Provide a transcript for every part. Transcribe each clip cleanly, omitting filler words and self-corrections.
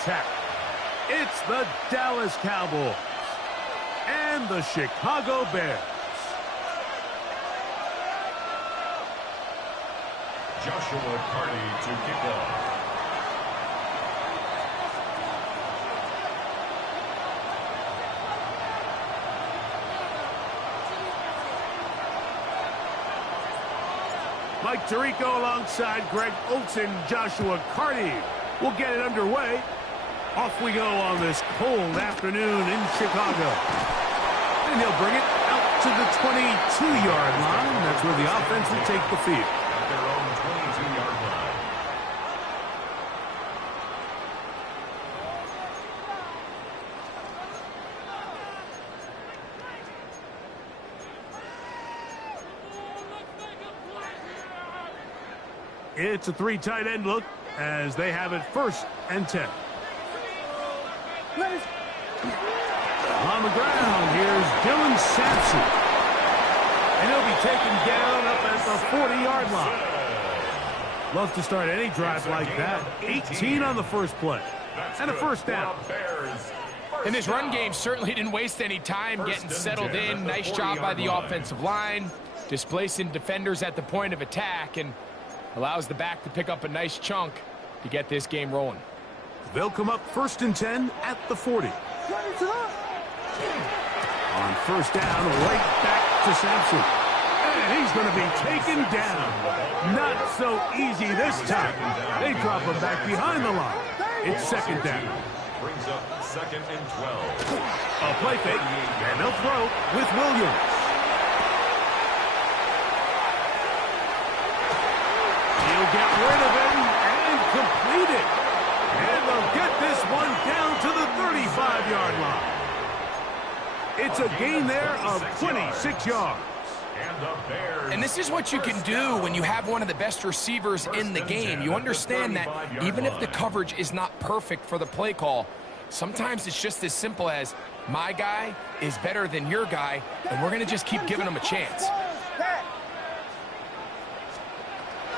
attack. It's the Dallas Cowboys and the Chicago Bears. Joshua Carty to kick off. Mike Tirico alongside Greg Olsen, Joshua Carty will get it underway. Off we go on this cold afternoon in Chicago. And he'll bring it out to the 22-yard line. That's where the offense will take the field. At their own 22-yard line. It's a three tight end look as they have it 1st and 10. On the ground, here's Dylan Sampson. And he'll be taken down up at the 40-yard line. Love to start any drive like that. 18 on the first play. And a 1st down. And this run game certainly didn't waste any time getting settled in. Nice job by the offensive line, displacing defenders at the point of attack, and allows the back to pick up a nice chunk to get this game rolling. They'll come up 1st and 10 at the 40. On 1st down, right back to Sampson. And he's going to be taken down. Not so easy this time. They drop him back behind the line. It's 2nd down. Brings up 2nd and 12. A play fake, and they'll throw with Williams. He'll get rid of him and complete it. And they'll get this one down to the 35-yard line. It's a gain there of 26 yards. And this is what you can do when you have one of the best receivers in the game. You understand that even if the coverage is not perfect for the play call, sometimes it's just as simple as my guy is better than your guy, and we're going to just keep giving him a chance.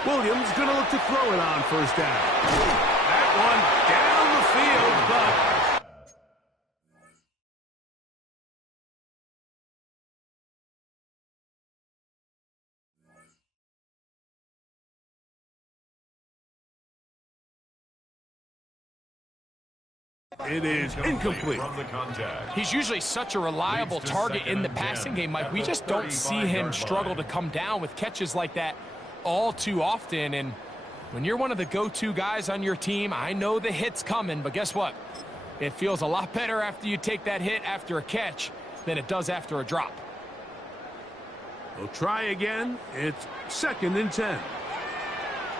Williams going to look to throw it on 1st down. That one down the field, but it is incomplete. He's usually such a reliable target in the passing game, Mike. We just don't see him struggle to come down with catches like that all too often. And when you're one of the go-to guys on your team, I know the hit's coming, but guess what? It feels a lot better after you take that hit after a catch than it does after a drop. We'll try again. It's 2nd and 10.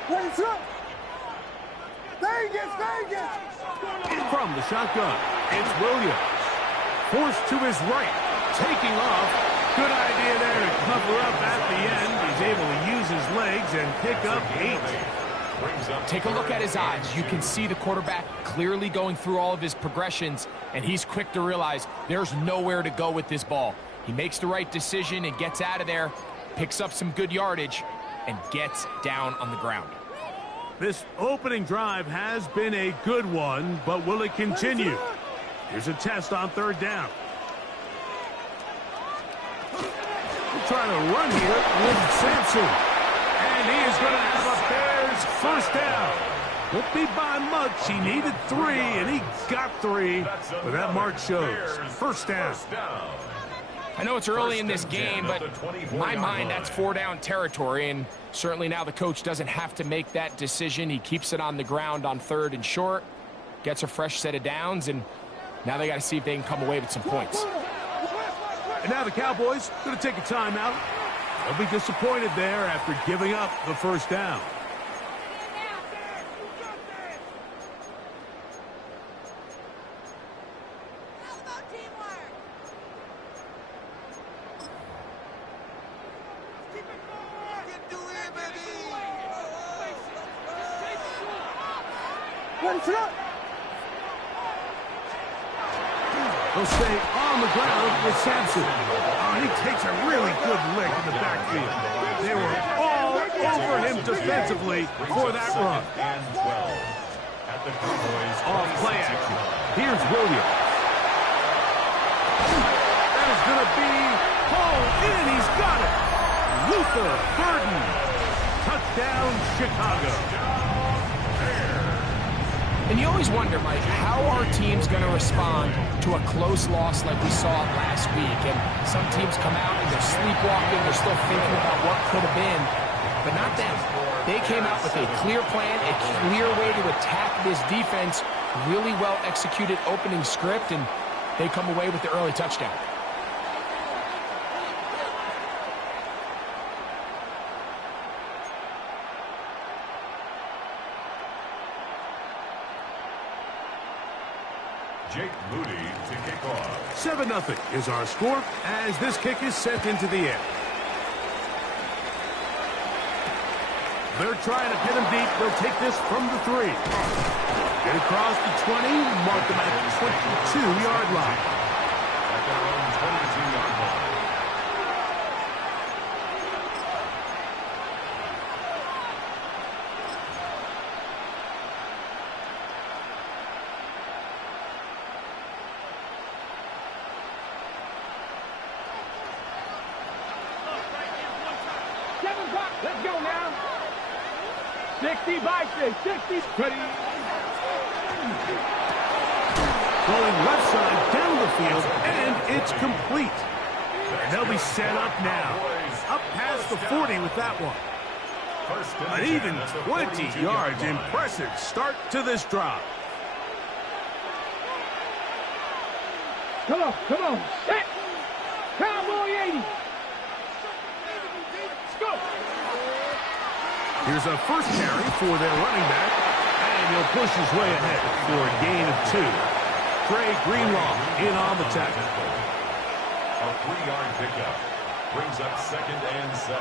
What is up? Vegas! From the shotgun, it's Williams. Forced to his right, taking off. Good idea there to cover up at the end. He's able to use his legs and pick up 8. Take a look at his eyes. You can see the quarterback clearly going through all of his progressions, and he's quick to realize there's nowhere to go with this ball. He makes the right decision and gets out of there, picks up some good yardage, and gets down on the ground. This opening drive has been a good one, but will it continue? Here's a test on 3rd down. We'll try to run here with Sampson. And he is going to have a Bears 1st down. Won't be by much. He needed 3, and he got 3. But that mark shows 1st down. I know it's early in this game, but in my mind, that's 4-down territory, and certainly now the coach doesn't have to make that decision. He keeps it on the ground on 3rd and short, gets a fresh set of downs, and now they got to see if they can come away with some points. And now the Cowboys going to take a timeout. They'll be disappointed there after giving up the 1st down. They'll stay on the ground with Sampson. Oh, he takes a really good lick in the backfield. They were all over him defensively for that run. Off play Here's Williams. That is going to be pulled in. He's got it. Reefadean. Touchdown, Chicago. And you always wonder, Mike, how are teams going to respond to a close loss like we saw last week? And some teams come out and they're sleepwalking. They're still thinking about what could have been. But not them. They came out with a clear plan, a clear way to attack this defense. Really well executed opening script, and they come away with the early touchdown. Jake Moody to kick off. 7-0 is our score as this kick is sent into the air. They're trying to pin him deep. They'll take this from the 3. Get across the 20, mark them at the 22-yard line. At their own 22-yard line. Let's go now. 60 by 6. 60. Ready. Going left side down the field, and it's complete. And they'll be set up now. Up past the 40 with that one. An even 20 yards. Impressive start to this drive. Come on, come on. Set. Cowboy 80. Let's go. Here's a first carry for their running back, and he'll push his way ahead for a gain of 2. Trey Greenlaw in on the tackle. A 3-yard pickup brings up 2nd and 7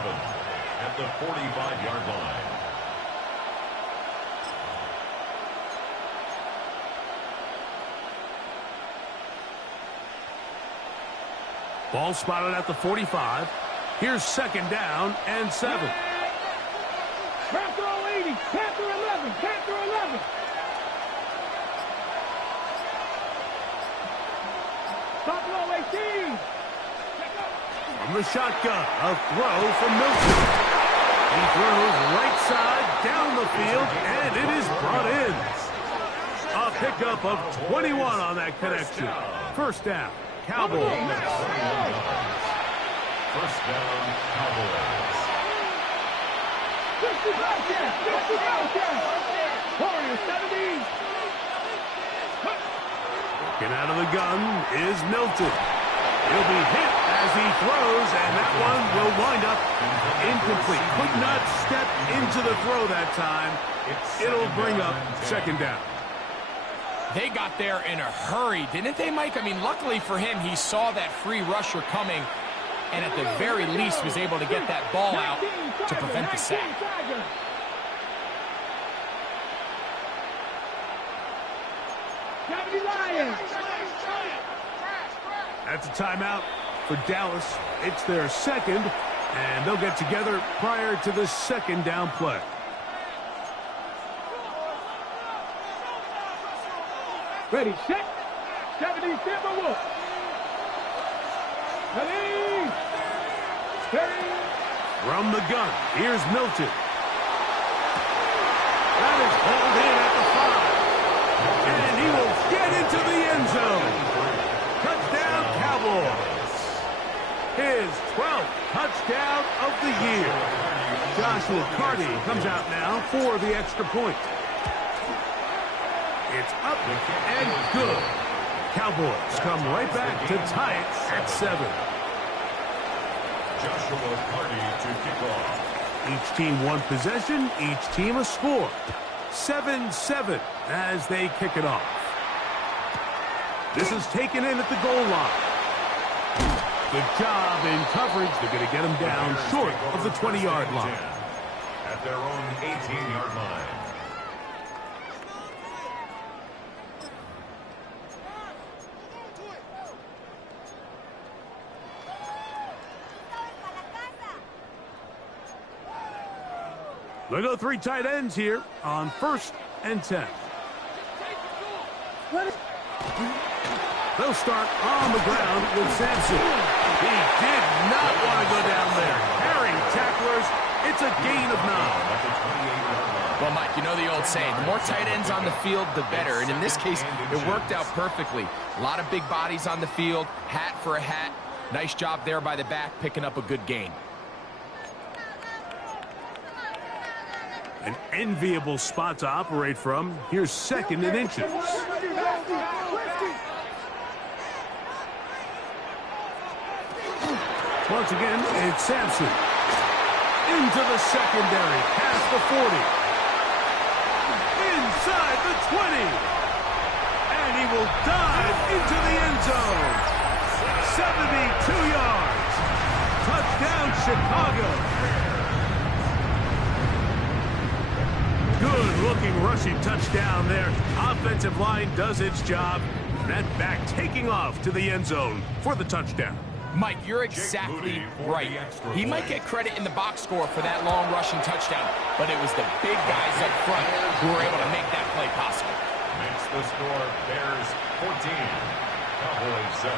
at the 45-yard line. Ball spotted at the 45. Here's 2nd down and 7. Panther 80. Panther 11. Panther 11. Buffalo 18. From the shotgun, a throw from Milton. He throws right side down the field, and it is brought in. A pickup of 21 on that connection. First down, Cowboys. First down, Cowboys. 65 10. 65 10. Warriors 70. Looking out of the gun is Milton. He'll be hit as he throws, and that one will wind up incomplete. Could not step into the throw that time. It'll bring up 2nd down. They got there in a hurry, didn't they, Mike? I mean, luckily for him, he saw that free rusher coming, and at the very least was able to get that ball out to prevent the sack. That's a timeout for Dallas. It's their 2nd, and they'll get together prior to the 2nd down play. Ready, set. 70, Timber Wolf. Ready. Ready. From the gun, here's Milton. That is hauled in at the 5. And he will get into the end zone. Touchdown, Cowboys. His 12th touchdown of the year. Joshua Carty comes out now for the extra point. It's up and good. Cowboys come right back to tie it at 7. Joshua Carty to kick off. Each team one possession, each team a score. 7-7 as they kick it off. This is taken in at the goal line. Good job in coverage. They're going to get him down short of the 20-yard line. At their own 18-yard line. They go 3 tight ends here on 1st and 10. They'll start on the ground with Sampson. He did not want to go down there. Carrying tacklers, it's a gain of 9. Well, Mike, you know the old saying, the more tight ends on the field, the better. And in this case, it worked out perfectly. A lot of big bodies on the field, hat for a hat. Nice job there by the back, picking up a good gain. An enviable spot to operate from. Here's 2nd and inches. Once again, it's Sampson. Into the secondary, past the 40. Inside the 20. And he will dive into the end zone. 72 yards. Touchdown, Chicago. Good-looking rushing touchdown there. Offensive line does its job. That back taking off to the end zone for the touchdown. Mike, you're exactly right. He might get credit in the box score for that long rushing touchdown, but it was the big guys up front who were able to make that play possible. Makes the score Bears 14, Cowboys 7.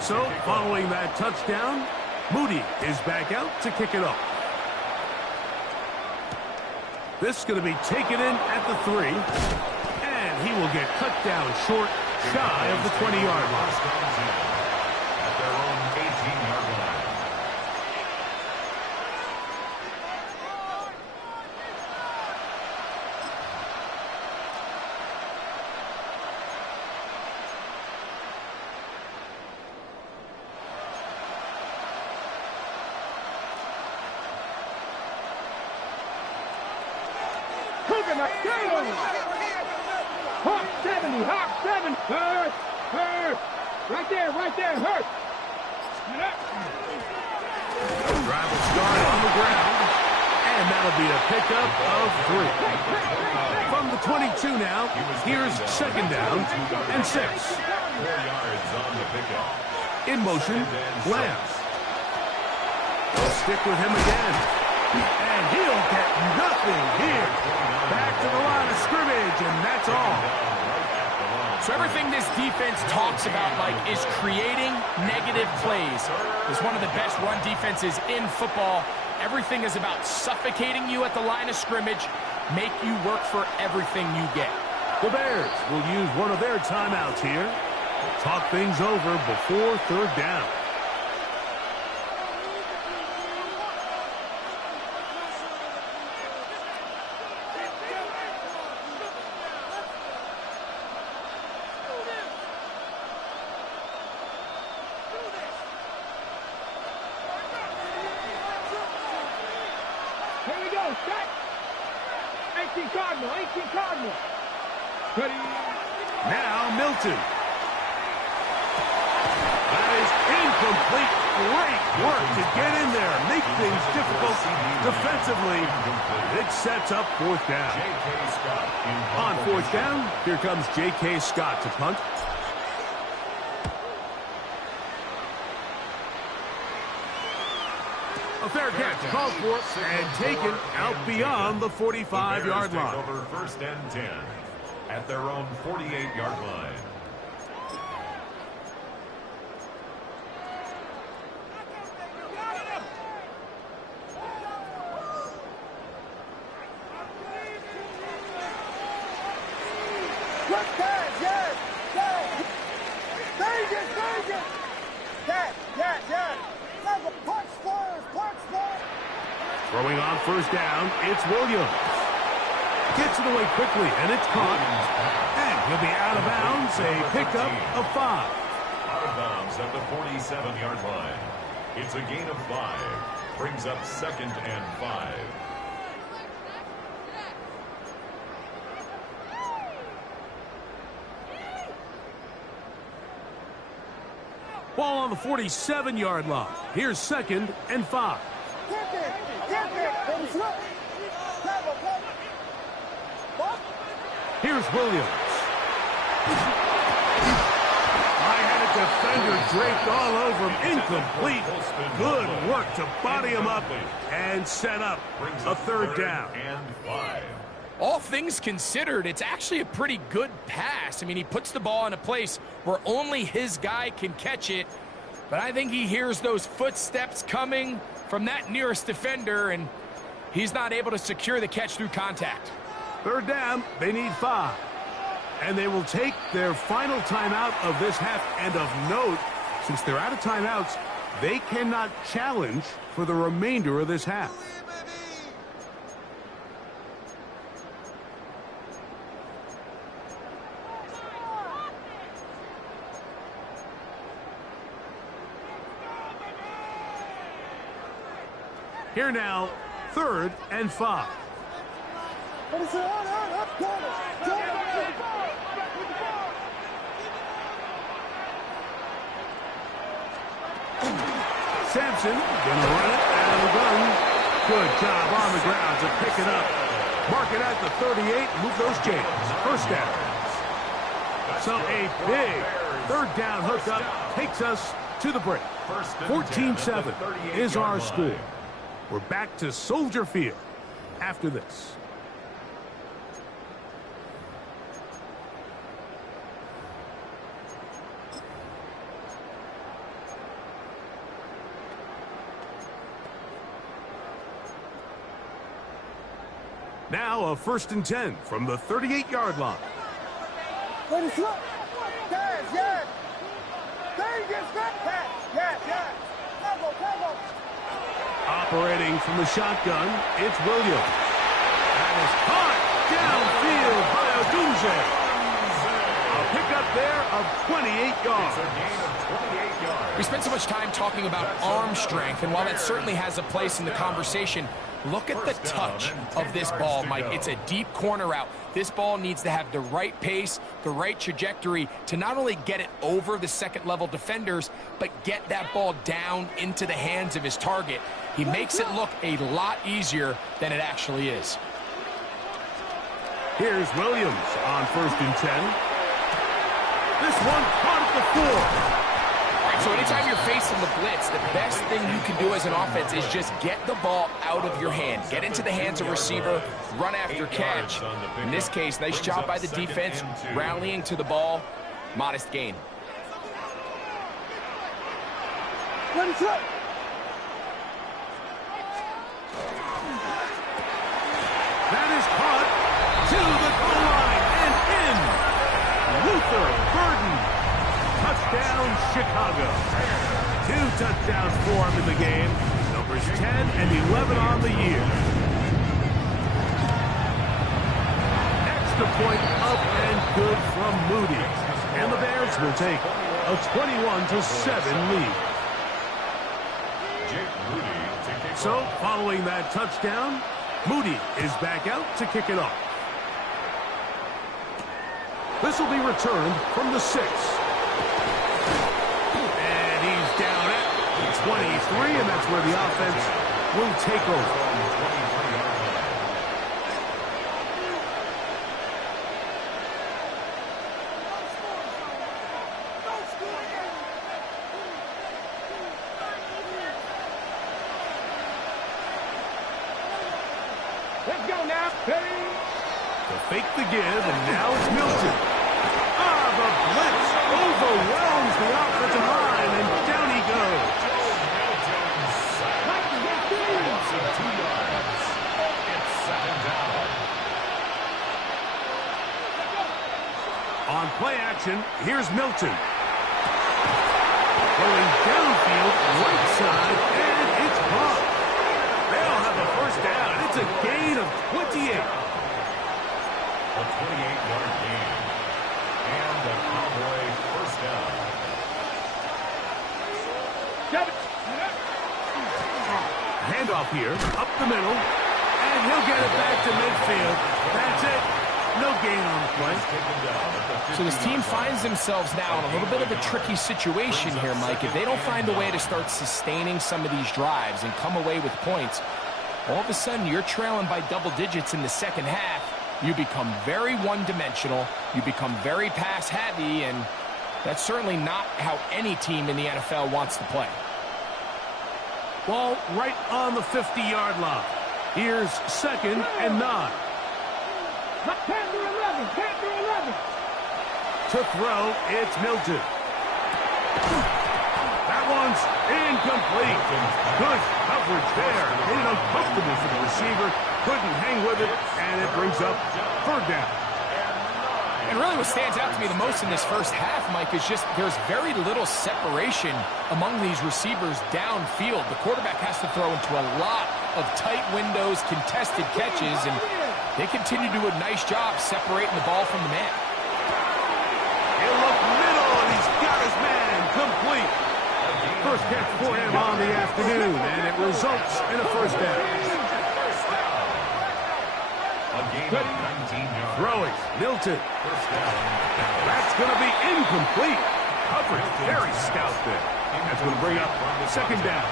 So, following that touchdown, Moody is back out to kick it off. This is going to be taken in at the 3, and he will get cut down short, shy of the 20-yard line. At their own 18-yard line. Hawk 70, Hawk 7. Hurt. Right there, hurt. Drive will start on the ground, and that'll be a pickup of 3. From the 22 now, here's 2nd down and 6. 4 yards on the pickup. In motion, Lance. They'll stick with him again. And he'll get nothing here. Back to the line of scrimmage, and that's all. So everything this defense talks about, Mike, is creating negative plays. It's one of the best run defenses in football. Everything is about suffocating you at the line of scrimmage, make you work for everything you get. The Bears will use one of their timeouts here to talk things over before 3rd down. Here we go, set. 18 Cardinal. Ready. Now Milton. That is incomplete. Great work to get in there, make things difficult defensively. It sets up 4th down. On 4th down, here comes J.K. Scott to punt. A fair catch called for and taken out beyond the 45-yard line. Over 1st and 10 at their own 48-yard line. Throwing on 1st down, it's Williams. Gets it away quickly, and it's caught. And he'll be out of bounds, a pickup of 5. Out of bounds at the 47-yard line. It's a gain of 5. Brings up 2nd and 5. Ball on the 47-yard line. Here's 2nd and 5. Here's Williams. defender draped all over him. Incomplete. Good work to body him up and set up a third down. All things considered, it's actually a pretty good pass. I mean, he puts the ball in a place where only his guy can catch it. But I think he hears those footsteps coming from that nearest defender, and he's not able to secure the catch through contact. Third down, they need 5. And they will take their final timeout of this half. And of note, since they're out of timeouts, they cannot challenge for the remainder of this half. Here now, 3rd and 5. Sampson gonna run it out of the gun. Good job on the ground to pick it up. Mark it at the 38, move those chains. First down. So a big 3rd down hookup takes us to the break. 14-7 is our score. We're back to Soldier Field after this. Now a 1st and 10 from the 38-yard line. Operating from the shotgun, it's Williams. That is caught downfield by Odunze. A pickup there of 28 yards. We spent so much time talking about arm strength, and while that certainly has a place in the conversation, look at the touch of this ball, Mike. It's a deep corner route. This ball needs to have the right pace, the right trajectory to not only get it over the second-level defenders, but get that ball down into the hands of his target. He makes it look a lot easier than it actually is. Here's Williams on 1st and 10. This one caught at the 4. So anytime you're facing the blitz, the best thing you can do as an offense is just get the ball out of your hand. Get into the hands of receiver, run after catch. In this case, nice job by the defense, rallying to the ball. Modest gain. That is caught to the goal line and in. Luther Burden. Touchdown, Chicago. 2 touchdowns for him in the game. Numbers 10 and 11 on the year. Extra point up and good from Moody. And the Bears will take a 21-7 lead. So, following that touchdown, Moody is back out to kick it off. This will be returned from the 6. And he's down at 23, and that's where the offense will take over. Let's go now. To fake the give, and now it's Milton. The blitz overwhelms the offensive line, and down he goes. On play action, here's Milton. Going downfield, right side, and it's caught. They'll have a first down. It's a gain of 28. A 28-yard gain. And the Cowboy first down. Handoff here, up the middle, and he'll get it back to midfield. That's it. No gain on the play. So this team finds themselves now in a little bit of a tricky situation here, Mike. If they don't find a way to start sustaining some of these drives and come away with points, all of a sudden you're trailing by double digits in the second half. You become very one-dimensional, you become very pass-heavy, and That's certainly not how any team in the NFL wants to play. Ball right on the 50-yard line. Here's 2nd and 9. Panther 11, Panther 11. To throw, it's Milton. That one's incomplete. Good coverage there. Made it uncomfortable for the receiver. Couldn't hang with it, and it brings up 3rd down. And really what stands out to me the most in this first half, Mike, is just there's very little separation among these receivers downfield. The quarterback has to throw into a lot of tight windows, contested catches, and they continue to do a nice job separating the ball from the man. He'll look middle, and he's got his man complete. First catch for him on the afternoon, and it results in a 1st down. A gain of 19 yards. Throwing, Milton. That's going to be incomplete. Coverage very stout there. That's going to bring up 2nd down.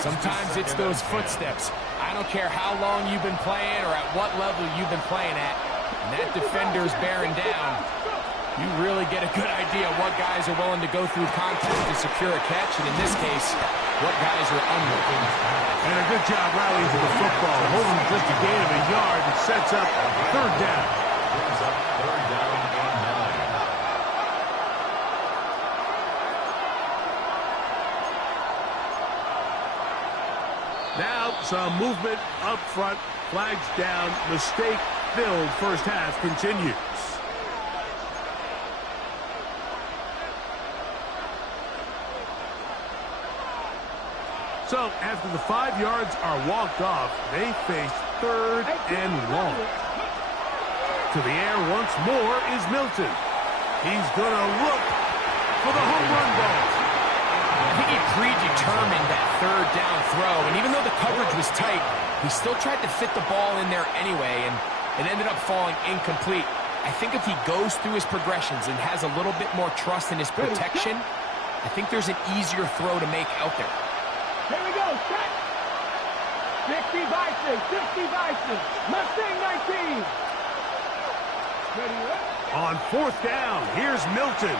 Sometimes it's those footsteps. I don't care how long you've been playing or at what level you've been playing at. And that defender's bearing down. You really get a good idea of what guys are willing to go through contact to secure a catch, and in this case, what guys are under. And a good job rallying to the football, holding just a gain of a yard that sets up 3rd down. Brings up 3rd down and 9. Now some movement up front, flags down, mistake-filled first half continues. So after the 5 yards are walked off, they face 3rd and long. To the air once more is Milton. He's going to look for the home run ball. I think he predetermined that 3rd down throw, and even though the coverage was tight, he still tried to fit the ball in there anyway, and it ended up falling incomplete. I think if he goes through his progressions and has a little bit more trust in his protection, I think there's an easier throw to make out there. Here we go, set. 60 Bison, 60 Bison. Mustang 19. Ready, up. On 4th down, here's Milton.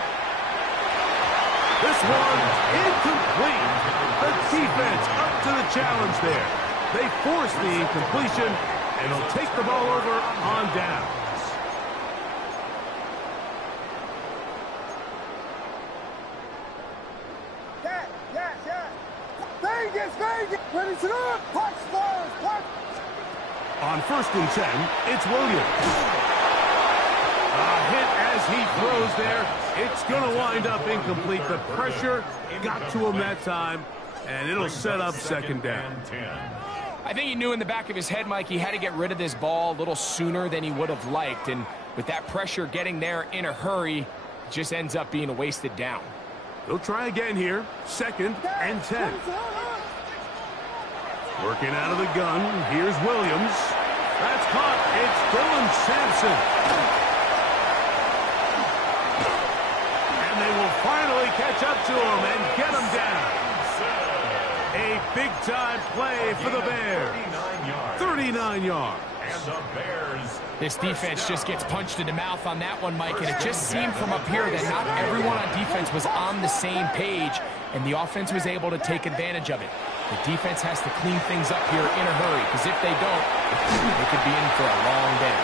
This one's incomplete. The defense up to the challenge there. They force the incompletion, and they'll take the ball over on downs. Ready, sit up. Punch, stars, punch. On 1st and 10, it's Williams. A hit as he throws there. It's going to wind up incomplete. The pressure got to him that time, and it'll set up 2nd down. I think he knew in the back of his head, Mike, he had to get rid of this ball a little sooner than he would have liked, and with that pressure getting there in a hurry, it just ends up being a wasted down. They'll try again here. 2nd and 10. Working out of the gun. Here's Williams. That's caught. It's Dylan Sampson. And they will finally catch up to him and get him down. A big-time play for the Bears. 39 yards. And the Bears. This defense just gets punched in the mouth on that one, Mike, and it just seemed from up here that not everyone on defense was on the same page, and the offense was able to take advantage of it. The defense has to clean things up here in a hurry, because if they don't, they could be in for a long day.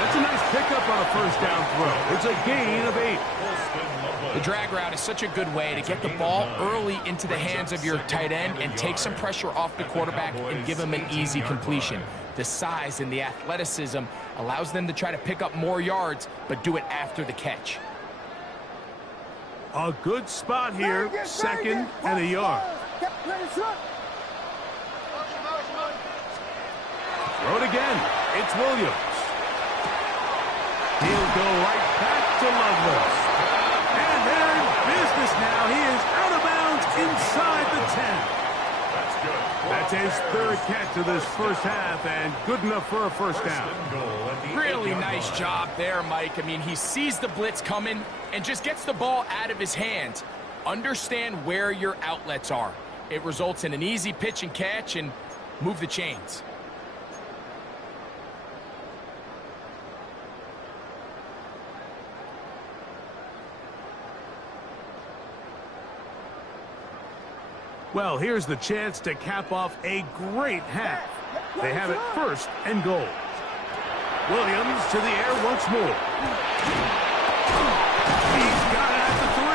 That's a nice pickup on a 1st down throw. It's a gain of 8. The drag route is such a good way to get the ball early into the hands of your tight end and take some pressure off the quarterback and give him an easy completion. The size and the athleticism allows them to try to pick up more yards, but do it after the catch. A good spot here, 2nd and a yard. Throw it again. It's Williams. He'll go right back to Lovelace. And they're in business now. He is out of bounds inside the 10. That's good. That's his 3rd catch of this first half, and good enough for a 1st down. Really nice job there, Mike. I mean, he sees the blitz coming and just gets the ball out of his hands. Understand where your outlets are. It results in an easy pitch and catch and move the chains. Well, here's the chance to cap off a great half. They have it first and goal. Williams to the air once more. He's got it at the 3.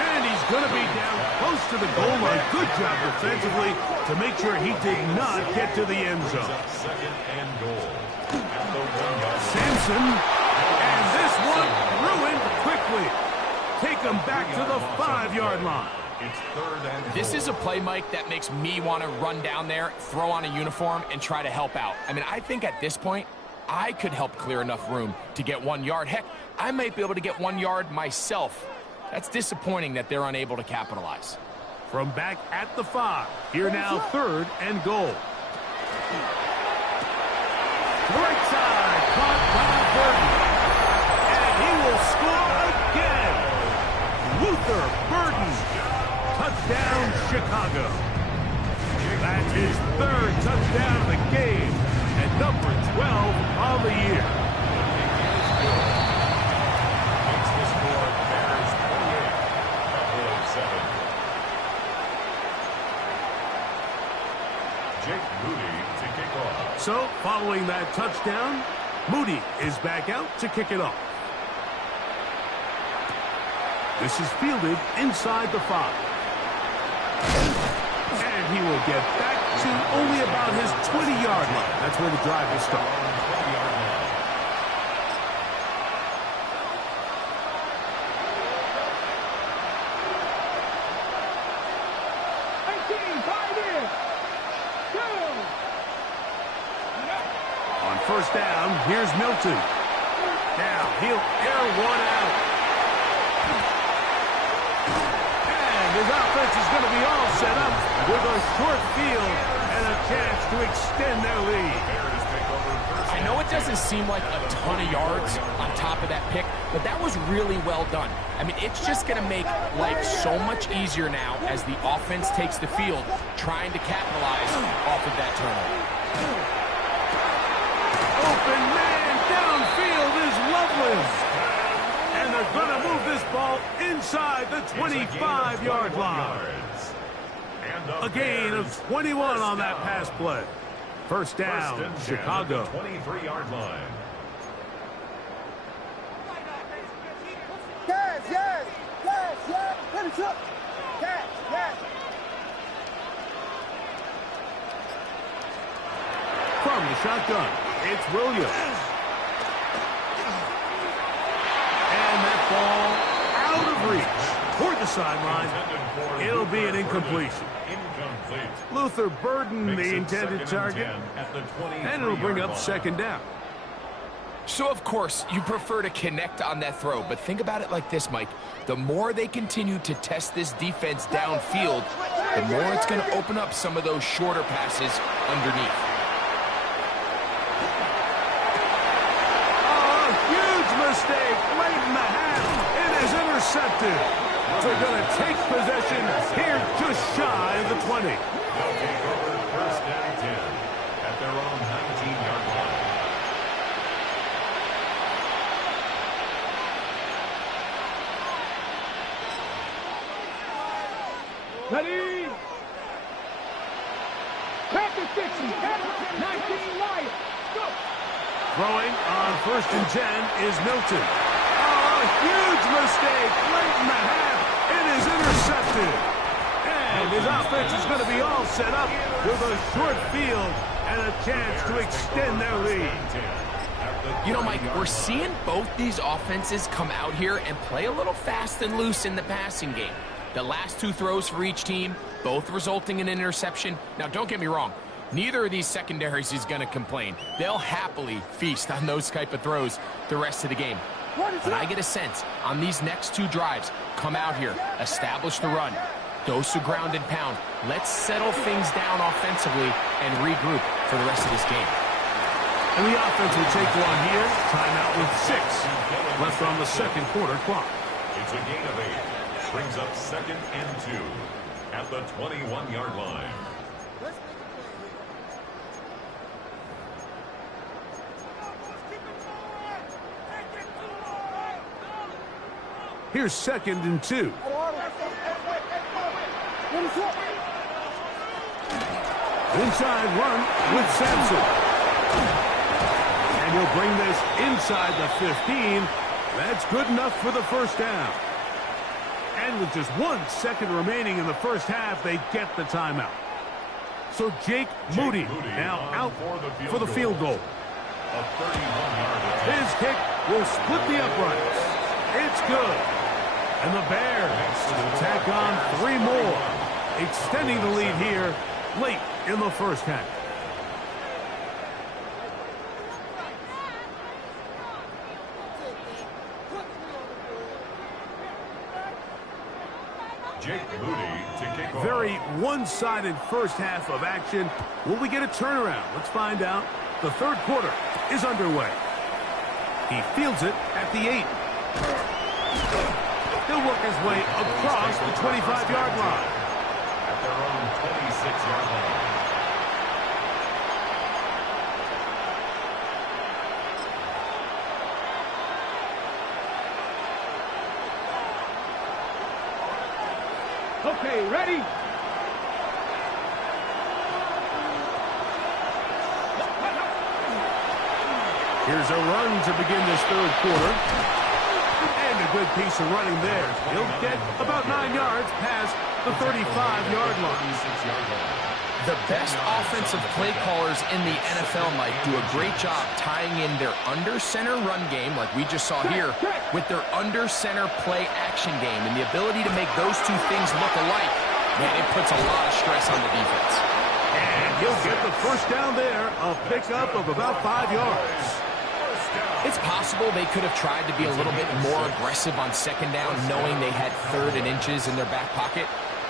And he's going to be down close to the goal line. Good job defensively to make sure he did not get to the end zone. Second and goal. At the 1-yard line. Sampson. And this one ruined quickly. Take him back to the 5-yard line. It's third and goal. This is a play, Mike, that makes me want to run down there, throw on a uniform, and try to help out. I mean, I think at this point, I could help clear enough room to get 1 yard. Heck, I might be able to get 1 yard myself. That's disappointing that they're unable to capitalize. From back at the 5, here now third and goal. Right side, caught by Burton. And he will score again. Luther Burton. Touchdown, Chicago. That's his 3rd touchdown of the game and number 12 of the year. Makes the score Bears 28, Buffalo 7. Jake Moody to kick off. So, following that touchdown, Moody is back out to kick it off. This is fielded inside the 5. And he will get back to only about his 20-yard line. That's where the drive will start. 20-yard line. On first down, here's Milton. Now he'll air one out. And his offense is going to be all set up with a short field and a chance to extend their lead. I know it doesn't seem like a ton of yards on top of that pick, but that was really well done. I mean, it's just going to make life so much easier now as the offense takes the field, trying to capitalize off of that turnover. Open man downfield is Loveless. And they're going to move this ball inside the 25-yard line. A gain of 21 on that pass play. First down, Chicago. 23-yard line. Yes, yes, yes, yes, finish up. Yes, yes. From the shotgun, it's Williams. And that ball out of reach toward the sideline. It'll be an incompletion. Incomplete. Luther Burden, Makes the it intended second target. and 10 at the 23-yard And it'll bring up line. second down. So, of course, you prefer to connect on that throw, but think about it like this, Mike. The more they continue to test this defense downfield, the more it's going to open up some of those shorter passes underneath. Oh, huge mistake late in the half. It is intercepted. They're going to take possession here just shy of the 20. They'll take over first and 10 at their own 19-yard line. Ready? Back to 60. 19 Lions. Go. Throwing on first and 10 is Milton. Oh, a huge mistake late in the half. It is intercepted. And his offense is going to be all set up with a short field and a chance to extend their lead. You know, Mike, we're seeing both these offenses come out here and play a little fast and loose in the passing game. The last 2 throws for each team, both resulting in an interception. Now, don't get me wrong. Neither of these secondaries is going to complain. They'll happily feast on those type of throws the rest of the game. But I get a sense on these next 2 drives, come out here, establish the run, dose of ground and pound. Let's settle things down offensively and regroup for the rest of this game. And the offense will take one here. Timeout with 6 left on the second quarter clock. It's a gain of 8. Brings up second and 2 at the 21-yard line. Here's second and 2. Finish up. Inside run with Sampson. And he'll bring this inside the 15. That's good enough for the first down. And with just 1 second remaining in the first half, they get the timeout. So Jake Moody now out for the field goal. His kick will split the uprights. It's good. And the Bears tack on 3 more, extending the lead here late in the first half. Jake Moody to kick off. Very one-sided first half of action. Will we get a turnaround? Let's find out. The third quarter is underway. He fields it at the 8. He'll work his way across the 25-yard line. At their own 26-yard line. Okay, ready? Here's a run to begin this third quarter. And a good piece of running there. He'll get about 9 yards past the 35-yard line. The best offensive play callers in the NFL, Mike, do a great job tying in their under-center run game, like we just saw here, with their under-center play action game. And the ability to make those two things look alike, man, it puts a lot of stress on the defense. And he'll get the first down there, a pickup of about 5 yards. It's possible they could have tried to be a little bit more aggressive on second down, knowing they had 3rd and inches in their back pocket.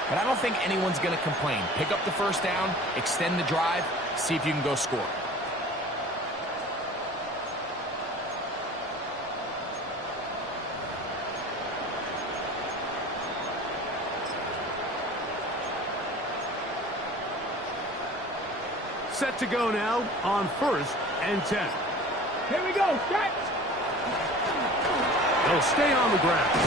But I don't think anyone's going to complain. Pick up the first down, extend the drive, see if you can go score. Set to go now on 1st and 10. Here we go, stretch! They'll stay on the ground.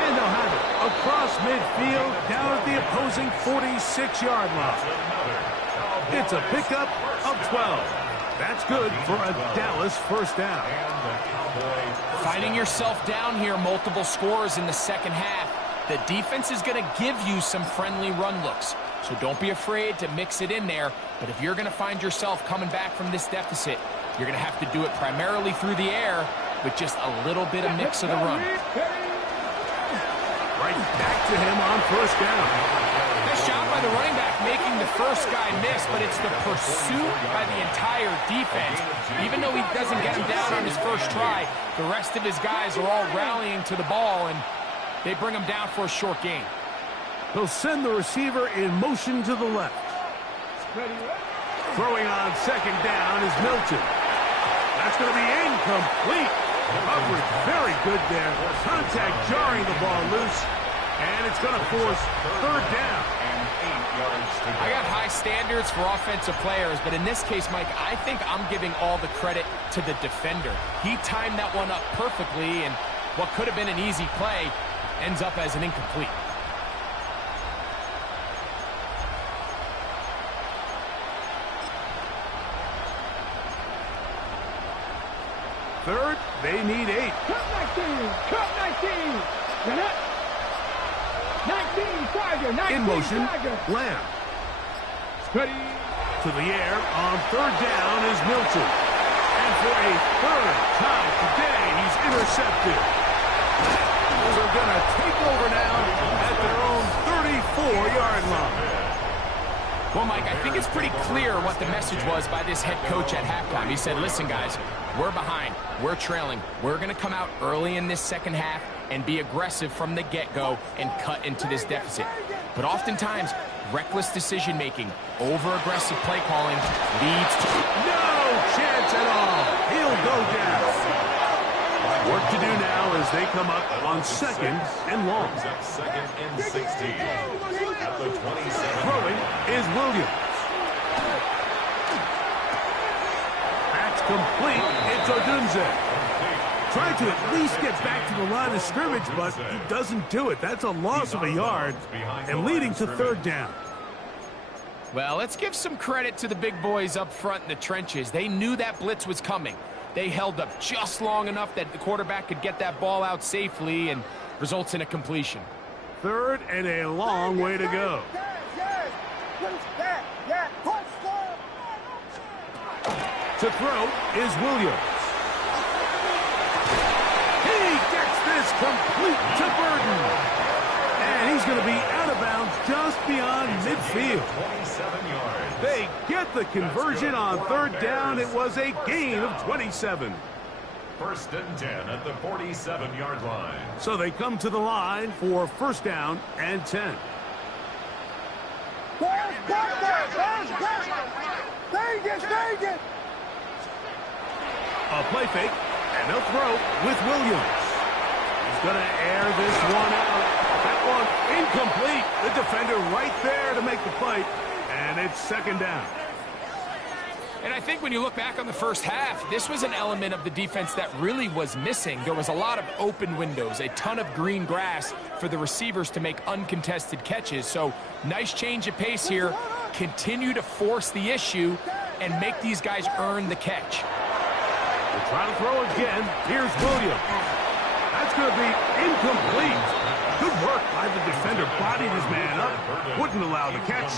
And they'll have it across midfield down at the opposing 46-yard line. It's a pickup of 12. That's good for a Dallas first down. Finding yourself down here, multiple scores in the second half. The defense is going to give you some friendly run looks. So don't be afraid to mix it in there. But if you're going to find yourself coming back from this deficit, you're going to have to do it primarily through the air with just a little bit of mix of the run. Right back to him on first down. Nice job by the running back making the first guy miss, but it's the pursuit by the entire defense. Even though he doesn't get him down on his first try, the rest of his guys are all rallying to the ball, and they bring him down for a short gain. He'll send the receiver in motion to the left. Throwing on second down is Milton. That's going to be incomplete. Coverage very good there. Contact jarring the ball loose. And it's going to force 3rd down. I got high standards for offensive players, but in this case, Mike, I think I'm giving all the credit to the defender. He timed that one up perfectly, and what could have been an easy play ends up as an incomplete. Third, they need 8. Cut 19! Cut 19! 19, Tiger! 19, In motion, Tiger! Lamb. Steady! To the air on 3rd down is Milton. And for a 3rd time today, he's intercepted. They're going to take over now at their own 34-yard line. Well, Mike, I think it's pretty clear what the message was by this head coach at halftime. He said, listen, guys, we're behind. We're trailing. We're going to come out early in this second half and be aggressive from the get-go and cut into this deficit. But oftentimes, reckless decision-making, over-aggressive play calling leads to... No chance at all. He'll go down. Work to do now as they come up on 2nd and long. 2nd and 16. At the 27. Throwing is Williams. That's complete. It's Odunze. Tried to at least get back to the line of scrimmage, but he doesn't do it. That's a loss of a yard and leading to third down. Well, let's give some credit to the big boys up front in the trenches. They knew that blitz was coming. They held up just long enough that the quarterback could get that ball out safely and results in a completion. Third and a long way to go. To throw is Williams. He gets this complete to Burton. And he's going to be out of bounds just beyond midfield. 27 yards. They get the conversion on third down. It was a gain of 27. First and 10 at the 47-yard line. So they come to the line for first down and 10. A play fake, and they'll throw with Williams. He's going to air this one out. That one incomplete. The defender right there to make the play, and it's second down. And I think when you look back on the first half, this was an element of the defense that really was missing. There was a lot of open windows, a ton of green grass for the receivers to make uncontested catches. So nice change of pace here. Continue to force the issue and make these guys earn the catch. We'll try to throw again. Here's Williams. That's going to be incomplete. Good work by the defender. Bodied his man up. Wouldn't allow the catch.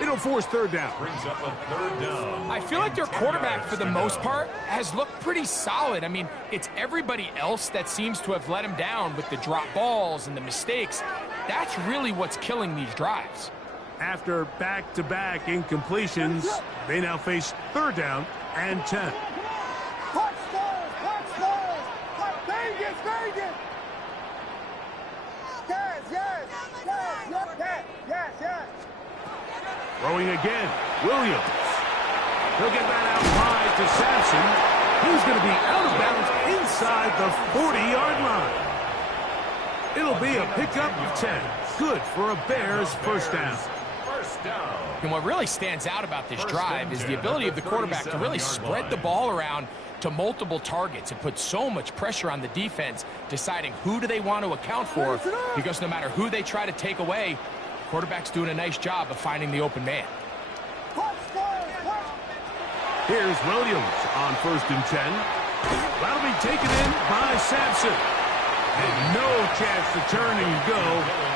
It'll force third down. Brings up a third down. I feel like their quarterback, for the most part, has looked pretty solid. I mean, it's everybody else that seems to have let him down with the drop balls and the mistakes. That's really what's killing these drives. After back-to-back incompletions, they now face third down and 10. Throwing again, Williams. He'll get that out wide to Sampson. He's going to be out of bounds inside the 40-yard line. It'll be a pickup of 10. Good for a Bears first down. And what really stands out about this drive is the ability of the quarterback to really spread the ball around to multiple targets. It puts so much pressure on the defense deciding who do they want to account for, because no matter who they try to take away, the quarterback's doing a nice job of finding the open man. Here's Williams on first and 10. That'll be taken in by Sampson. And no chance to turn and go.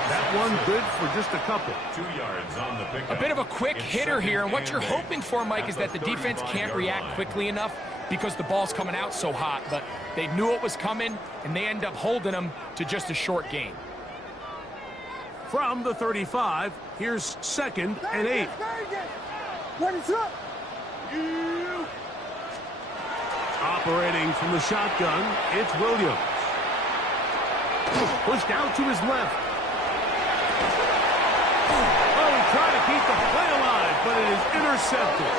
That one good for just a couple. 2 yards on the pickup. A bit of a quick hitter here, and what you're hoping for, Mike, is that the defense can't react quickly enough because the ball's coming out so hot. But they knew it was coming, and they end up holding them to just a short gain. From the 35, here's second and 8. Operating from the shotgun, it's Williams. Pushed out to his left. Oh, he tried to keep the play alive, but it is intercepted.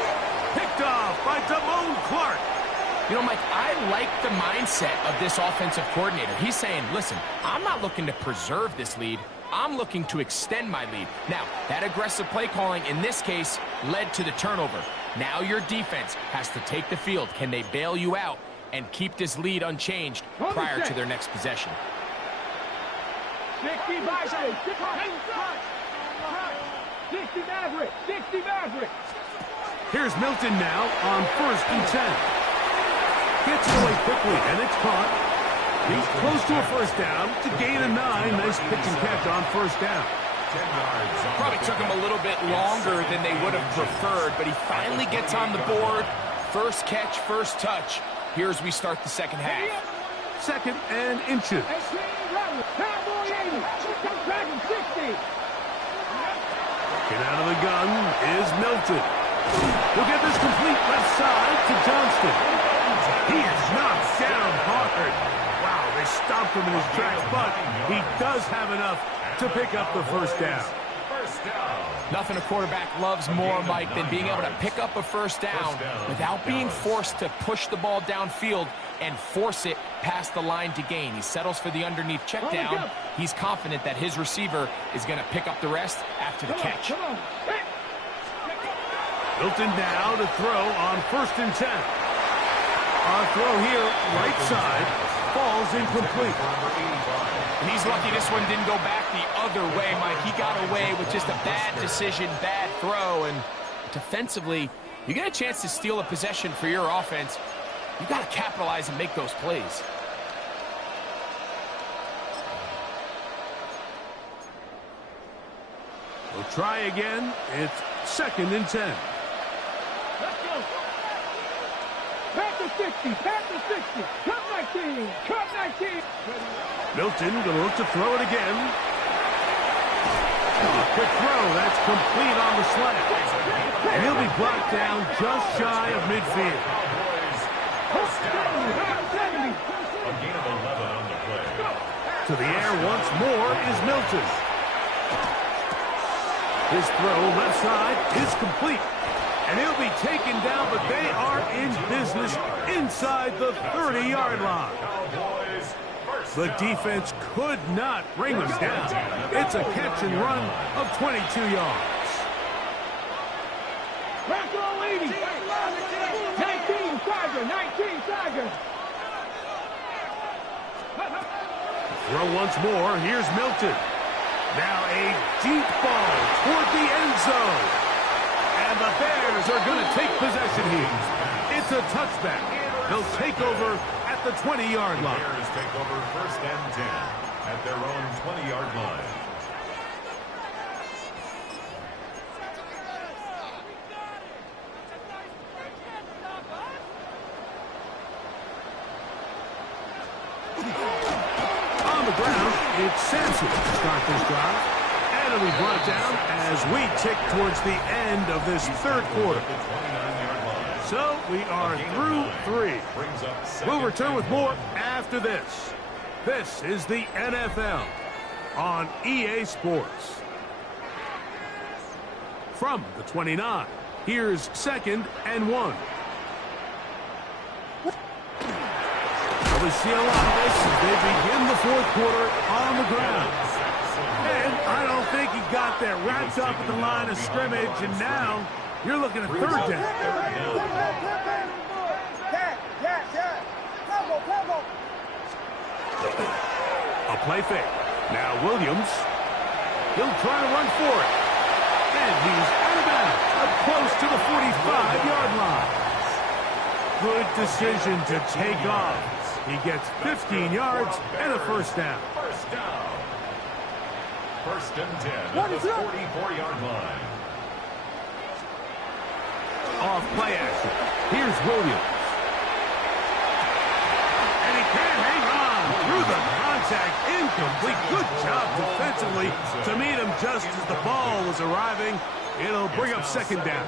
Picked off by Damone Clark. You know, Mike, I like the mindset of this offensive coordinator. He's saying, listen, I'm not looking to preserve this lead. I'm looking to extend my lead. Now, that aggressive play calling in this case led to the turnover. Now your defense has to take the field. Can they bail you out and keep this lead unchanged prior to their next possession? 60 Maverick. 60 Maverick. 60 Maverick. Here's Milton now on first and 10. Gets away quickly, and it's caught. He's close to a first down to gain a 9. Nice pitch and catch on first down. 10 yards. Probably took him a little bit longer than they would have preferred, but he finally gets on the board. First catch, first touch. Here as we start the second half. Second and inches. Get out of the gun is Milton. He'll get this complete left side to Johnston. He is knocked down hard. Wow, they stopped him in his tracks, but he does have enough to pick up the first down. Nothing a quarterback loves more, Mike, than being able to pick up a first down without being forced to push the ball downfield and force it past the line to gain. He settles for the underneath check down. He's confident that his receiver is going to pick up the rest after the catch. Milton now to throw on first and 10. Our throw here, right side, falls incomplete. And he's lucky this one didn't go back the other way, Mike. He got away with just a bad decision, bad throw, and defensively, you get a chance to steal a possession for your offense. You got to capitalize and make those plays. We'll try again. It's 2nd and 10. Let's go. Pass to 60. Pass to 60. Cut 19. Cut 19. Milton going to look to throw it again. A quick throw. That's complete on the slant. And he'll be brought down just shy of midfield. A gain of 11 on the play. To the air once more is Milton. His throw left side is complete. And he'll be taken down, but they are in business inside the 30-yard line. The defense could not bring them down. It's a catch and run of 22 yards. Back row 80. 19 Tiger. 19 Tiger. Throw once more. Here's Milton. Now a deep ball toward the end zone. And the Bears are going to take possession here. It's a touchback. They'll take over at the 20-yard line. The Bears take over 1st and 10 at their own 20-yard line. On the ground, it's Sampson to start this drive. And it'll be brought down as we tick towards the end of this 3rd quarter. So we are through 3. We'll return with more after this. This is the NFL on EA Sports. From the 29, here's 2nd and 1. We see a lot of this as they begin the 4th quarter on the ground. And I don't think he got that wrapped up at the line of scrimmage, and now you're looking at 3rd down. A play fake. Now Williams. He'll try to run for it. And he's out of bounds, up close to the 45-yard line. Good decision to take off. He gets 15 yards and a 1st down. 1st and 10 at the 44-yard line. Off play action. Here's Williams. And he can't hang on through the contact. Incomplete. Good job defensively to meet him just as the ball was arriving. It'll bring up 2nd down.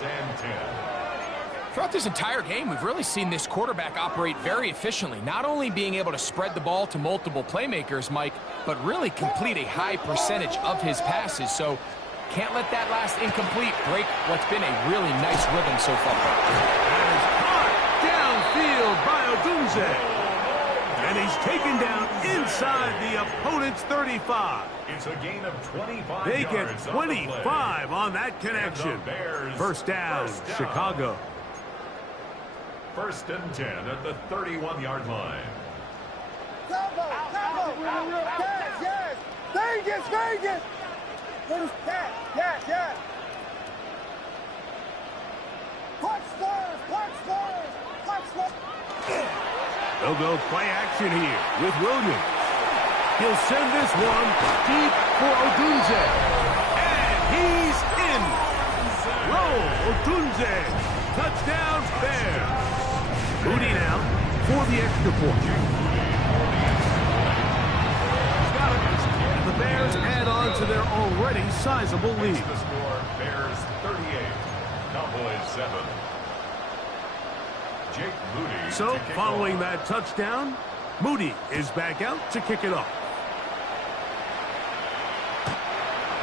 Throughout this entire game, we've really seen this quarterback operate very efficiently, not only being able to spread the ball to multiple playmakers, Mike, but really complete a high percentage of his passes. So can't let that last incomplete break what's been a really nice rhythm so far. That is caught downfield by Odunze. And he's taken down inside the opponent's 35. It's a gain of 25 They yards get 25 on that connection. 1st down, Chicago. 1st and 10 at the 31-yard line. Yes. Vegas. Yes. Punch stars. They'll go play action here with Williams. He'll send this one deep for Odunze. And he's in. Roll, Odunze. Touchdown, Bears. Moody now for the extra point. Got it. And the Bears add on to their already sizable lead. The score, Bears 38, Cowboys 7. Jake Moody. So, following that touchdown, Moody is back out to kick it off.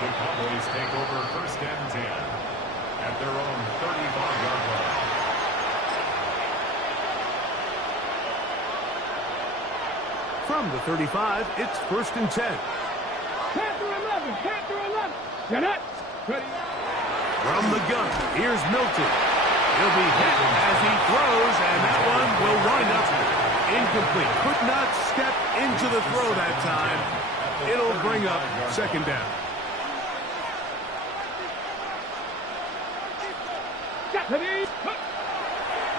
The Cowboys take over 1st and 10 at their own 35-yard line. From the 35, it's 1st and 10. Panther 11. Get it. Ready. From the gun, here's Milton. He'll be hit as he throws, and that one will wind up incomplete. Could not step into the throw that time. It'll bring up second down.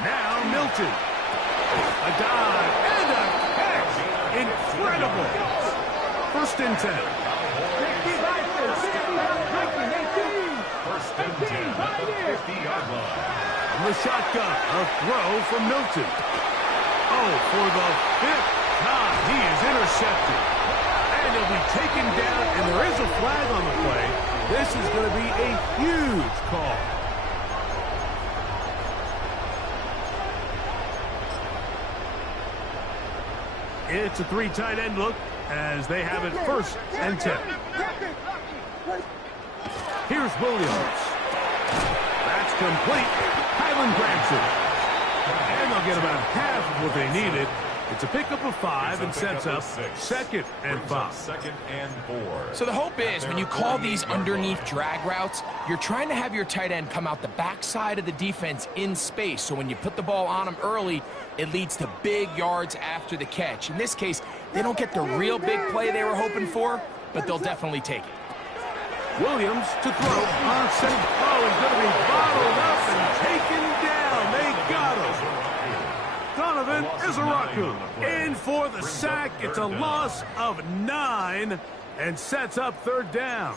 Now Milton. A dive and a catch. Incredible. First and 10. First and 10 at the 50-yard line. From the shotgun, a throw from Milton. Oh, for the fifth time, he is intercepted. And he'll be taken down, and there is a flag on the play. This is going to be a huge call. It's a three tight end look as they have it first and 10. Here's Williams. That's complete. Highland grabs it. And they'll get about half of what they needed. It's a pickup of 5 and sets up second and 5. Second and 4. So the hope is when you call these underneath drag routes, you're trying to have your tight end come out the backside of the defense in space. So when you put the ball on him early, it leads to big yards after the catch. In this case, they don't get the real big play they were hoping for, but they'll definitely take it. Williams to throw on second. Oh, he's going to be bottled up and taken down. They got him. Donovan Izaraku in for the sack. It's a loss of 9 and sets up third down.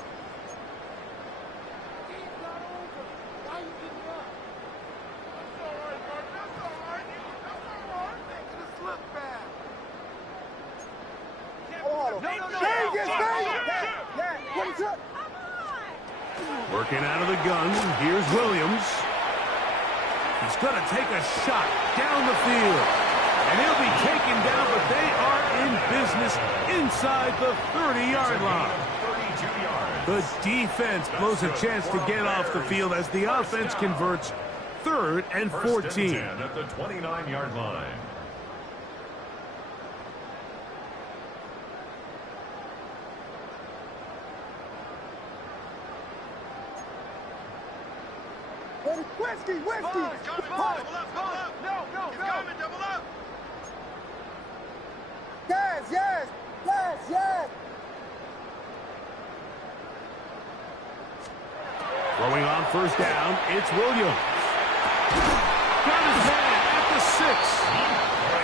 Working out of the gun, here's Williams. He's going to take a shot down the field. And he'll be taken down, but they are in business inside the 30-yard line. 32 yards. The defense blows a chance to get off the field as the offense converts third and 14. First and 10 at the 29-yard line. Whiskey! No. Double up. Yes! Throwing on first down, it's Williams. Got his man at the 6.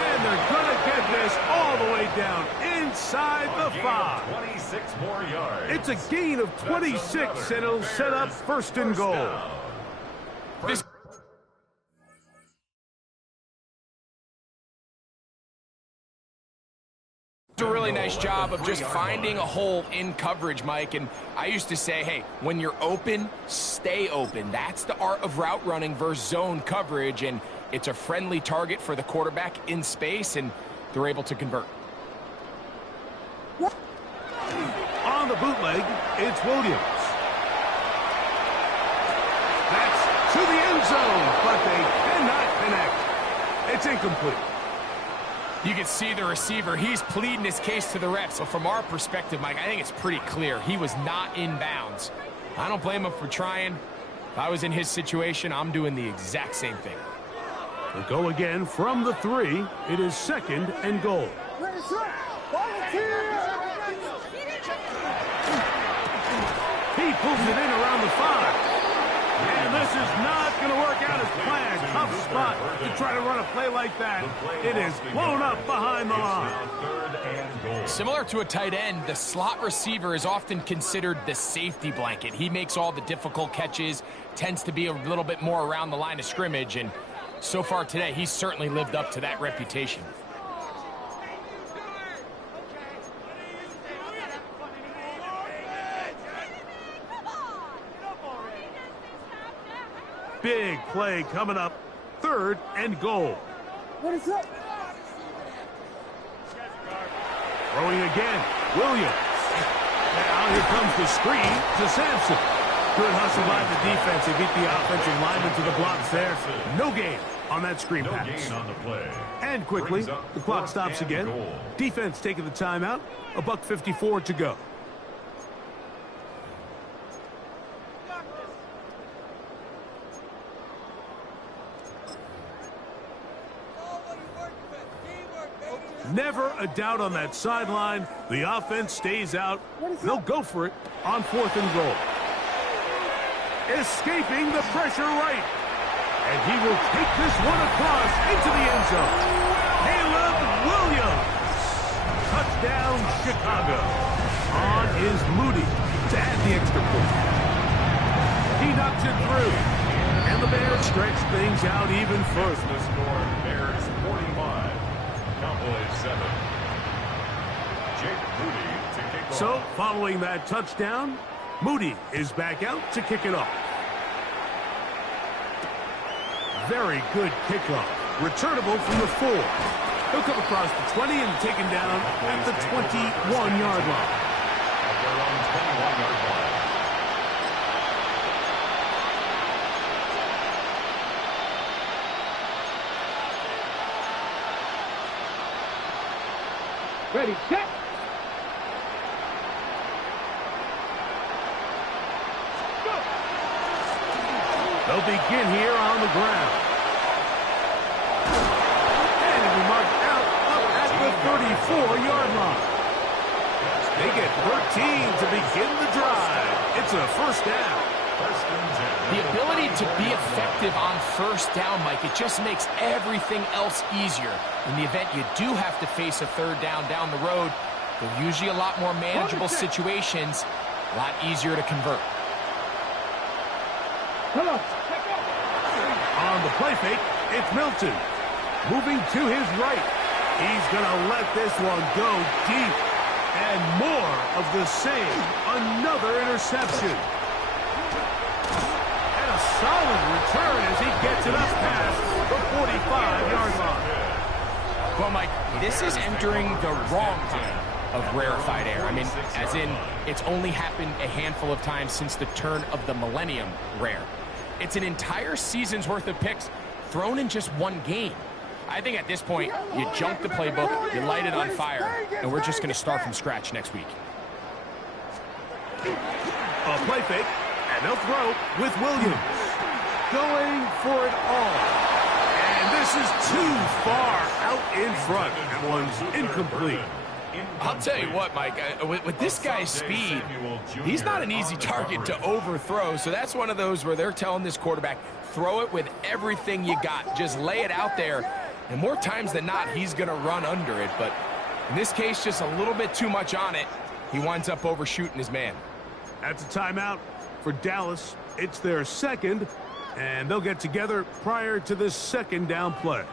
And they're going to get this all the way down inside the 5. 26 more yards. It's a gain of 26, and it'll set up first and goal. This a really nice job of just finding a hole in coverage, Mike. And I used to say, hey, when you're open, stay open. That's the art of route running versus zone coverage, and it's a friendly target for the quarterback in space, and they're able to convert. On the bootleg, it's Williams. That's to the end zone, but they cannot connect. It's incomplete. You can see the receiver. He's pleading his case to the refs. So from our perspective, Mike, I think it's pretty clear. He was not in bounds. I don't blame him for trying. If I was in his situation, I'm doing the exact same thing. We'll go again from the 3. It is second and goal. He pulls it in around the 5. And this is not going to work out as planned. Tough spot to try to run a play like that. It is blown up behind the line. Similar to a tight end, the slot receiver is often considered the safety blanket. He makes all the difficult catches, tends to be a little bit more around the line of scrimmage, and so far today, he's certainly lived up to that reputation. Big play coming up. Third and goal. What is up? Throwing again. Williams. Now here comes the screen to Sampson. Good hustle by the defense. They beat the offensive lineman to the blocks there. No gain on that screen pass. No gain on the play. And quickly, the clock stops again. Defense taking the timeout. $1:54 to go. never a doubt on that sideline. The offense stays out. They'll go for it on 4th and goal. Escaping the pressure right. And he will take this one across into the end zone. Caleb Williams. Touchdown, Chicago. On is Moody to add the extra point. He knocks it through. And the Bears stretch things out even further. The score, Bears 45, Cowboys 7. Jake Moody to kick off. So, following that touchdown, Moody is back out to kick it off. Very good kickoff. Returnable from the 4. He'll come across the 20 and taken down at the 21-yard line. At their own 21-yard line. Ready, set. Go. They'll begin here on the ground. And it'll be marked out up at the 34-yard line. They get 13 to begin the drive. It's a first down. The ability to be effective on first down, Mike, it just makes everything else easier. In the event you do have to face a 3rd down the road, they're usually a lot more manageable situations, a lot easier to convert. Come on. On the play fake, it's Milton. Moving to his right. He's going to let this one go deep. And more of the same. Another interception. And a solid return as he gets it up past the 45-yard line. Well, Mike, this is entering the wrong kind of rarefied air. I mean, as in, it's only happened a handful of times since the turn of the millennium rare. It's an entire season's worth of picks thrown in just one game. I think at this point, you junk the playbook, you light it on fire, and we're just going to start from scratch next week. A play fake, and they'll throw with Williams. Going for it all. And this is too far out in front. That one's incomplete. I'll tell you what, Mike, with this guy's speed, he's not an easy target to overthrow, so that's one of those where they're telling this quarterback, throw it with everything you got. Just lay it out there, and more times than not, he's going to run under it, but in this case, just a little bit too much on it. He winds up overshooting his man. That's a timeout for Dallas. It's their second, and they'll get together prior to this 2nd down play.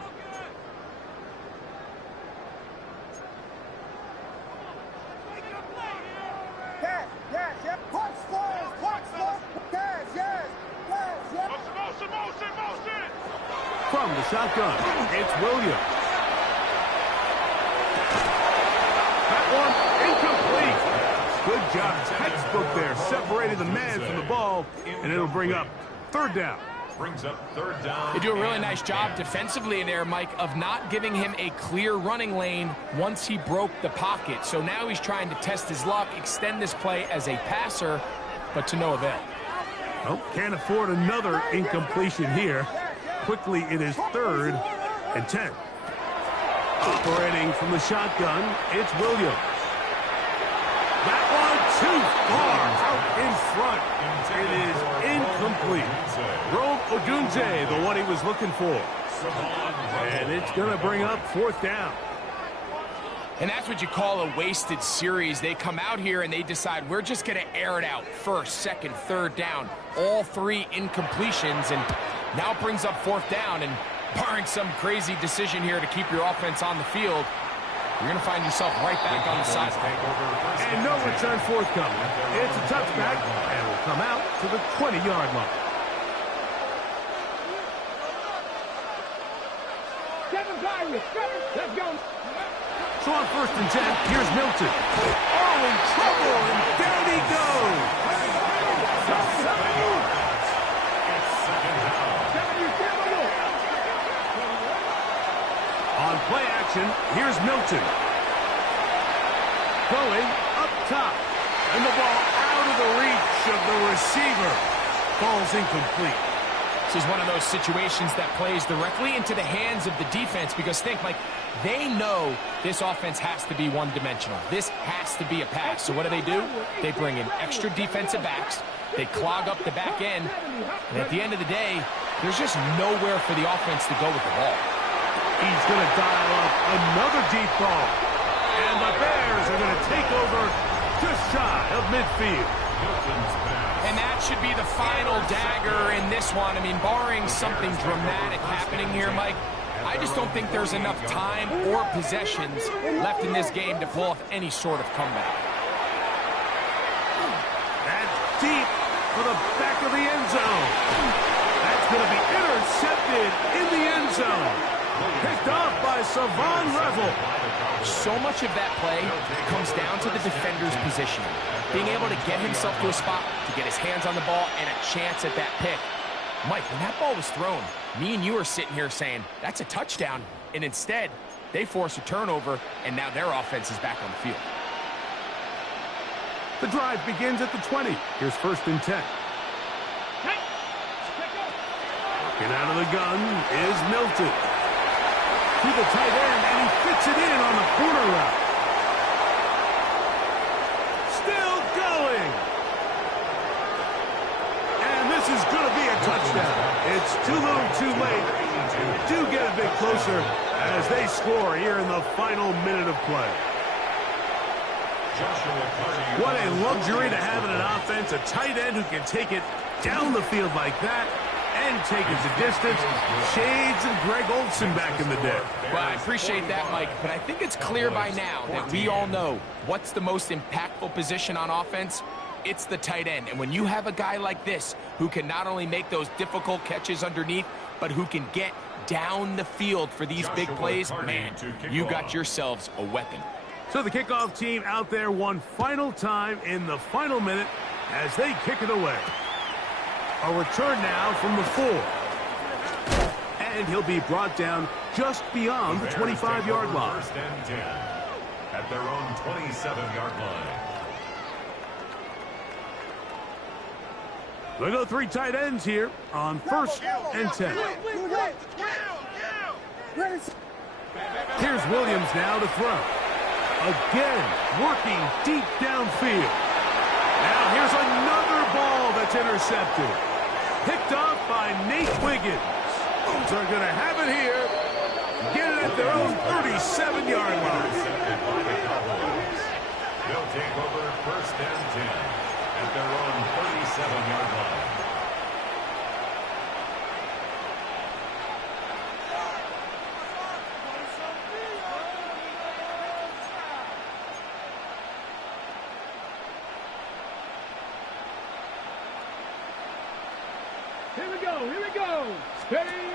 From the shotgun, it's Williams. That one incomplete. Good job, textbook there. Separated the man from the ball, and it'll bring up 3rd down. Brings up 3rd down. They do a really nice job defensively there, Mike, of not giving him a clear running lane once he broke the pocket. So now he's trying to test his luck, extend this play as a passer, but to no avail. Well, can't afford another incompletion here. Quickly, it is 3rd and 10. Operating from the shotgun, it's Williams. That one too far out in front. It is incomplete. Rome Odunze, the one he was looking for. And it's going to bring up 4th down. And that's what you call a wasted series. They come out here and they decide we're just going to air it out. 1st, 2nd, 3rd down. All 3 incompletions, and now it brings up 4th down. And barring some crazy decision here to keep your offense on the field, you're going to find yourself right back on the sideline. And no return forthcoming. It's a touchback, and will come out to the 20-yard line. 7 Pirates, 7. Let's go. So on 1st and 10, here's Milton. Oh, in trouble, and down he goes. On play action, here's Milton. Going up top. And the ball out of the reach of the receiver. Ball's incomplete. This is one of those situations that plays directly into the hands of the defense because think, Mike, they know this offense has to be one-dimensional. This has to be a pass. So what do? They bring in extra defensive backs. They clog up the back end. And at the end of the day, there's just nowhere for the offense to go with the ball. He's going to dial up another deep ball. And the Bears are going to take over just shy of midfield. And that should be the final dagger in this one. I mean, barring something dramatic happening here, Mike, I just don't think there's enough time or possessions left in this game to pull off any sort of comeback. That's deep for the back of the end zone. That's going to be intercepted in the end zone. Picked off by Savon Revel. So much of that play comes down to the defender's position. Being able to get himself to a spot, to get his hands on the ball, and a chance at that pick. Mike, when that ball was thrown, me and you are sitting here saying, that's a touchdown. And instead, they force a turnover, and now their offense is back on the field. The drive begins at the 20. Here's 1st and 10. Walking out of the gun is Milton. To the tight end, and he fits it in on the corner route. Still going. And this is going to be a touchdown. It's too little too late. Do get a bit closer as they score here in the final minute of play. What a luxury to have in an offense, a tight end who can take it down the field like that and take it the distance. Shades of Greg Olsen back in the day. Well, I appreciate that, Mike, but I think it's clear by now that we all know what's the most impactful position on offense. It's the tight end. And when you have a guy like this who can not only make those difficult catches underneath, but who can get down the field for these big plays, man, you got yourselves a weapon. So the kickoff team out there one final time in the final minute as they kick it away. A return now from the 4. And he'll be brought down just beyond the 25-yard line. 1st and 10 at their own 27-yard line. They go 3 tight ends here on 1st and 10. Here's Williams now to throw. Again, working deep downfield. Now here's another ball that's intercepted. Picked off by Nate Wiggins. They're going to have it here. Get it at their own 37-yard line. They'll take over 1st and 10 at their own 37-yard line. Here we go. Steady.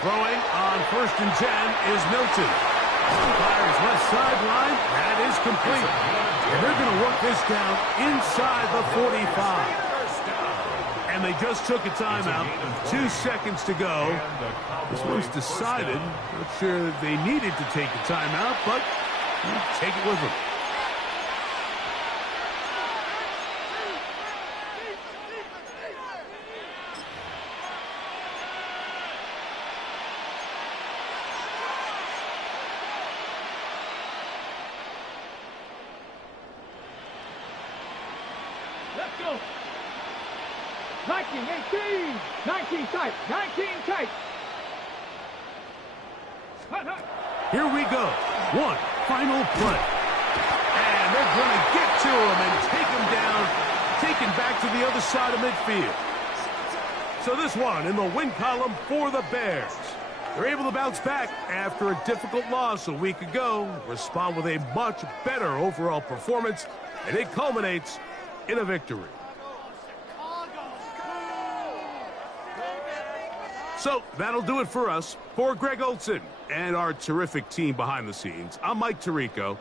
Throwing on 1st and 10 is Milton. Fires left sideline. That is complete. And they're going to work this down inside the 45. And they just took a timeout. 2 seconds to go. This one's decided. Not sure that they needed to take a timeout, but take it with them. Let's go. 19, 18. 19 tight. 19 tight. Hut, hut. Here we go. One final play. And they're going to get to him and take him down, taken back to the other side of midfield. So this one in the win column for the Bears. They're able to bounce back after a difficult loss a week ago, respond with a much better overall performance, and it culminates in a victory. So that'll do it for us. For Greg Olsen and our terrific team behind the scenes, I'm Mike Tirico.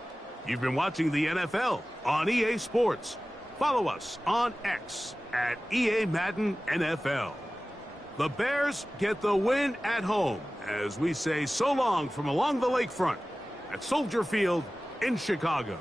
You've been watching the NFL on EA Sports. Follow us on X at EA Madden NFL. The Bears get the win at home as we say so long from along the lakefront at Soldier Field in Chicago.